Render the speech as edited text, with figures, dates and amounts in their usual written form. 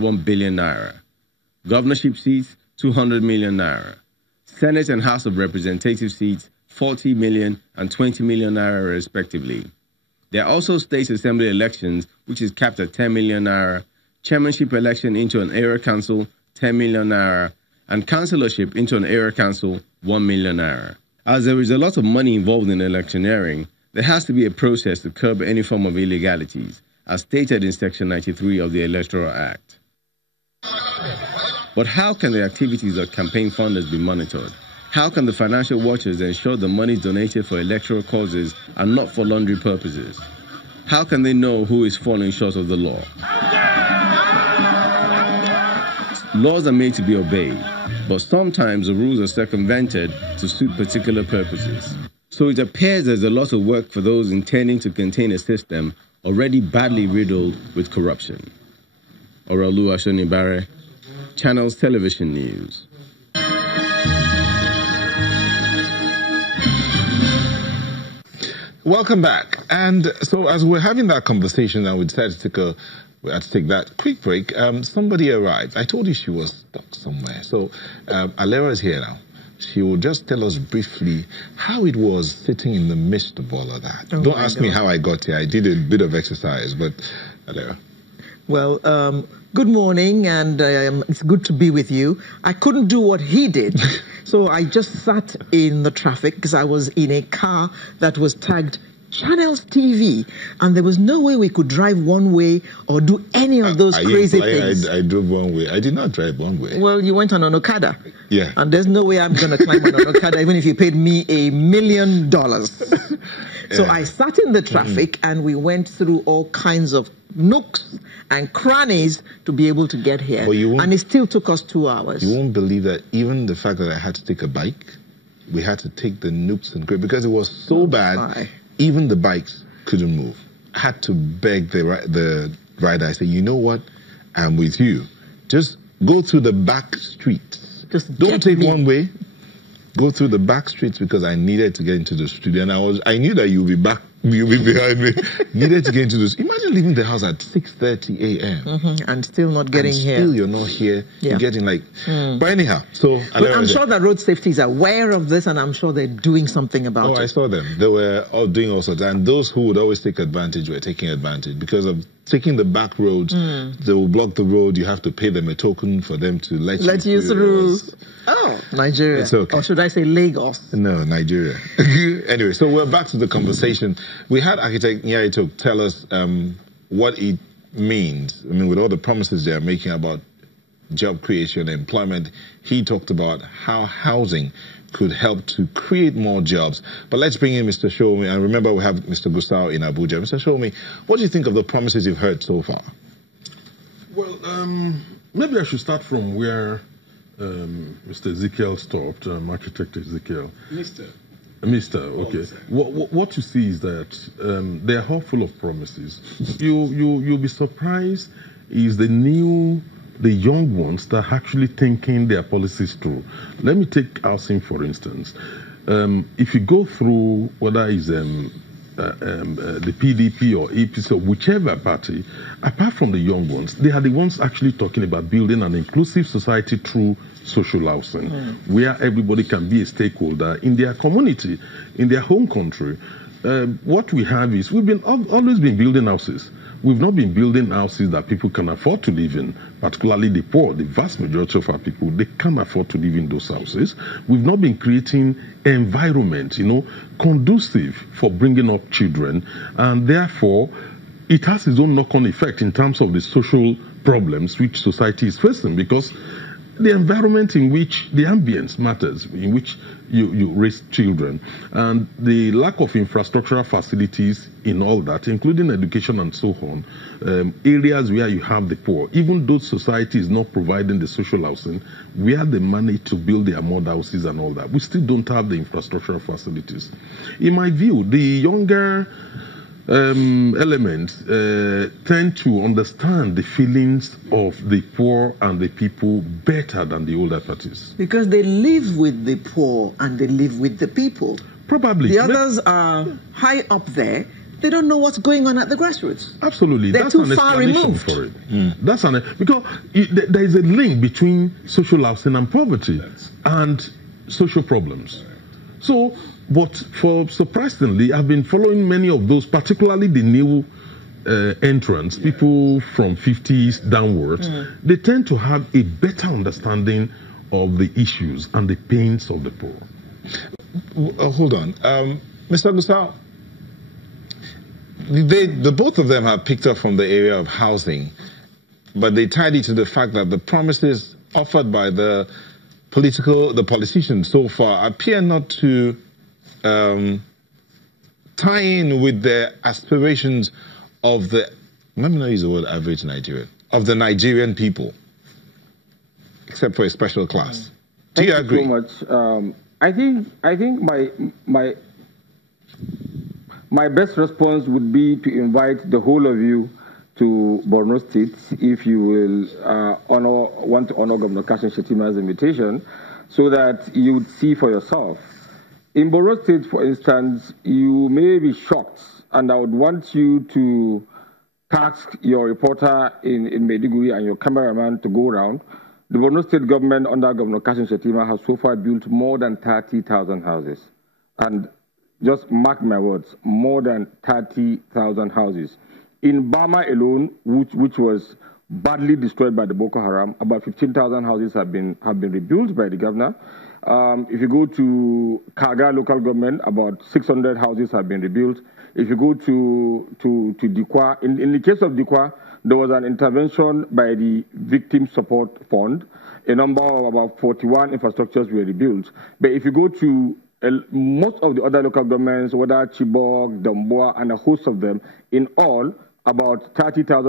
1 billion naira. Governorship seats, 200 million naira. Senate and House of Representative seats, 40 million and 20 million naira respectively. There are also state assembly elections, which is capped at 10 million naira, chairmanship election into an area council, 10 million naira, and councillorship into an area council, 1 million naira. As there is a lot of money involved in electioneering, there has to be a process to curb any form of illegalities, as stated in Section 93 of the Electoral Act. But how can the activities of campaign funders be monitored? How can the financial watchers ensure the money donated for electoral causes are not for laundry purposes? How can they know who is falling short of the law? Laws are made to be obeyed, but sometimes the rules are circumvented to suit particular purposes. So it appears there's a lot of work for those intending to contain a system already badly riddled with corruption. Oralu Ashonibare, Channels Television News. Welcome back. And so as we're having that conversation and we decided to take that quick break, somebody arrived. I told you she was stuck somewhere. So Alera is here now. She will just tell us briefly how it was sitting in the midst of all of that. Oh, don't ask me how I got here. I did a bit of exercise, but Alera. Well, good morning, and it's good to be with you. I couldn't do what he did, so I just sat in the traffic because I was in a car that was tagged Channels TV, and there was no way we could drive one way or do any of those crazy things. I drove one way. I did not drive one way. Well, you went on an Okada. Yeah. And there's no way I'm going to climb on an Okada, even if you paid me $1 million. So I sat in the traffic, and we went through all kinds of nooks and crannies to be able to get here. And it still took us 2 hours. You won't believe that even the fact that I had to take a bike, we had to take the nooks and crannies, because it was so bad. Even the bikes couldn't move. I had to beg the rider. I said, you know what? I'm with you. Just go through the back streets. Don't take one way. Go through the back streets, because I needed to get into the studio. And I knew that you'll be behind me. Needed to get into this. Imagine leaving the house at 6:30 a.m. And still not getting here. Still you're not here. Yeah. You're getting like... But anyhow, so... But I'm sure that road safety is aware of this, and I'm sure they're doing something about it. Oh, I saw them. They were all doing all sorts. And those who would always take advantage were taking advantage. Because of taking the back roads, they will block the road. You have to pay them a token for them to let you through. Oh, Nigeria. It's okay. Or should I say Lagos? No, Nigeria. Anyway, so we're back to the conversation. We had architect Etok tell us what it means. I mean, with all the promises they are making about job creation and employment, he talked about how housing could help to create more jobs. But let's bring in Mr. Sowunmi. And remember, we have Mr. Gusau in Abuja. Mr. Sowunmi, what do you think of the promises you've heard so far? Well, maybe I should start from where Mr. Ezekiel stopped, architect Ezekiel. Mr. Okay. What you see is that they are all full of promises. You'll be surprised is the young ones that are actually thinking their policies through. Let me take housing, for instance. If you go through whether it's the PDP or APC or whichever party, apart from the young ones, they are the ones actually talking about building an inclusive society through social housing, where everybody can be a stakeholder in their community, in their home country. What we have is we've always been building houses. We've not been building houses that people can afford to live in, particularly the poor. The vast majority of our people, they can't afford to live in those houses. We've not been creating environment, conducive for bringing up children, and therefore it has its own knock-on effect in terms of the social problems which society is facing, because the environment in which the ambience matters, in which you raise children, and the lack of infrastructural facilities in all that, including education and so on, areas where you have the poor, even though society is not providing the social housing, where they manage to build their mud houses and all that, we still don't have the infrastructural facilities. In my view, the younger elements tend to understand the feelings of the poor and the people better than the older parties. Because they live with the poor and they live with the people. Probably. The others are high up there, they don't know what's going on at the grassroots. Absolutely. They're That's too an far explanation removed. for it. That's because there is a link between social housing and poverty and social problems. So, but surprisingly, I've been following many of those, particularly the new entrants, people from 50s downwards. They tend to have a better understanding of the issues and the pains of the poor. Hold on. Mr. Gusau, the both of them have picked up from the area of housing, but they tied it to the fact that the promises offered by the politicians so far appear not to tie in with the aspirations of the, let me not use the word average Nigerian, of the Nigerian people, except for a special class. Do you agree? Thank you so much. I think my best response would be to invite the whole of you to Borno State, if you will want to honor Governor Kashim Shettima's invitation, so that you would see for yourself. In Borno State, for instance, you may be shocked, and I would want you to task your reporter in Maiduguri and your cameraman to go around. The Borno State government under Governor Kashim Shettima has so far built more than 30,000 houses. And just mark my words, more than 30,000 houses. In Bama alone, which was badly destroyed by the Boko Haram, about 15,000 houses have been rebuilt by the governor. If you go to Kaga local government, about 600 houses have been rebuilt. If you go to Dikwa, in the case of Dikwa, there was an intervention by the Victim Support Fund. A number of about 41 infrastructures were rebuilt. But if you go to most of the other local governments, whether Chibok, Damboa, and a host of them, in all, about 30,000